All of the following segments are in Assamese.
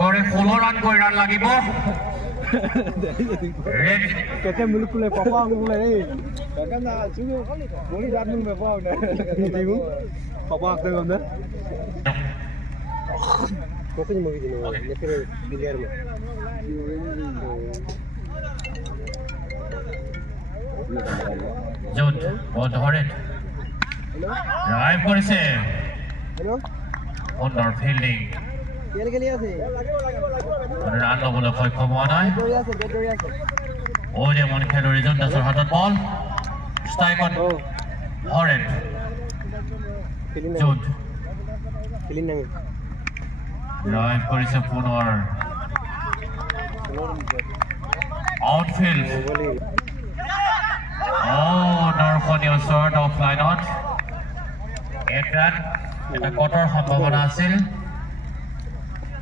গড়ে 16 ৰান কৰি ৰান লাগিব কেতে মুলুক কুলে পাপা মুলে এই কাকা সুগু বলি রাত মুল মে পাও না দিগু পাপা আকতে গন্দে কোকিনি মুভি দিনো নেফিরে বিলিয়ার মে জোট বল ধরে ড্রাইভ কৰিছে হেল্ল' সুন্দৰ ফিল্ডিং তেল গেলি আছে ৰান ল'বলৈ সক্ষম হোৱা নাই বেটৰি আছে মন খেলুৱৈ জন দাসৰ হাতত বল ষ্ট্ৰাইকত হৰেন জোট ফিলিং নাই ড্ৰাইভ কৰিছে পুনৰ আউটফিল্ড দৰ্শনীয় শ্বট অফ লাইনত এক ৰান এটা কটৰ সম্ভাৱনা আছিল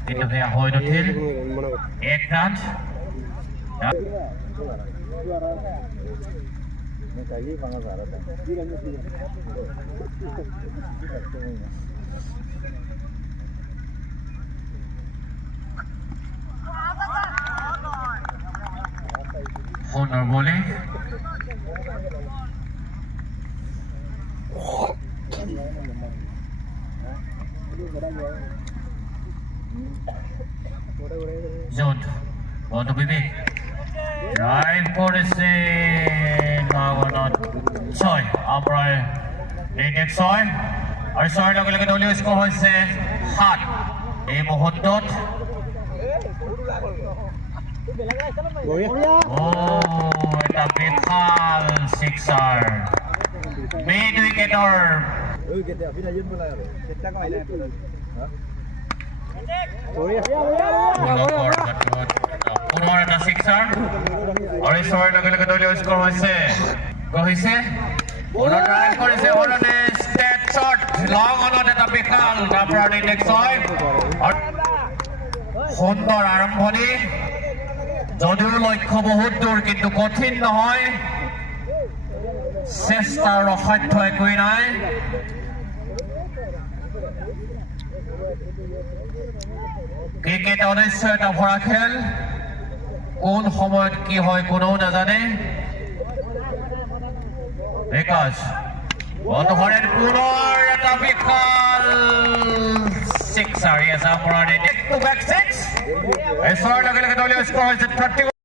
কিন্তু সেয়া হৈ নুঠিল এক ৰান সুন্দৰ বলিং জোট বলটো বিবেক ড্ৰাইভ কৰিছে লগনত 6 আপোনাৰ ইনডেক্স 6 আৰু 6 লগে লগে দলীয় স্ক'ৰ হৈছে 7 এই মুহূৰ্তত এটা বিশাল ছিক্সাৰ মিড উইকেটৰ পুনৰ এটা ছিক্সাৰ আৰু 6 লগে লগে দলীয় স্ক'ৰ হৈছে গঢ়িছে পুনৰ ড্ৰাইভ কৰিছে বলনে ষ্টেট শ্বট লং অনত এটা বিশাল আপোনাৰ ইনডেক্স 6 সুন্দৰ আৰম্ভণি যদিও লক্ষ্য বহুত দূৰ কিন্তু কঠিন নহয় চেষ্টাৰ অসাধ্য একোৱেই নাই ক্ৰিকেট অনিশ্চয় এটা ভৰা খেল কোন সময়ত কি হয় কোনেও নাজানে বিকাশ বলটো হৰেন পুনৰ এটা বিশাল ছিক্সাৰ আপোনাৰ বেক টু বেক 6 এই 6 লগে লগে দলীয় স্ক'ৰ হৈছে 31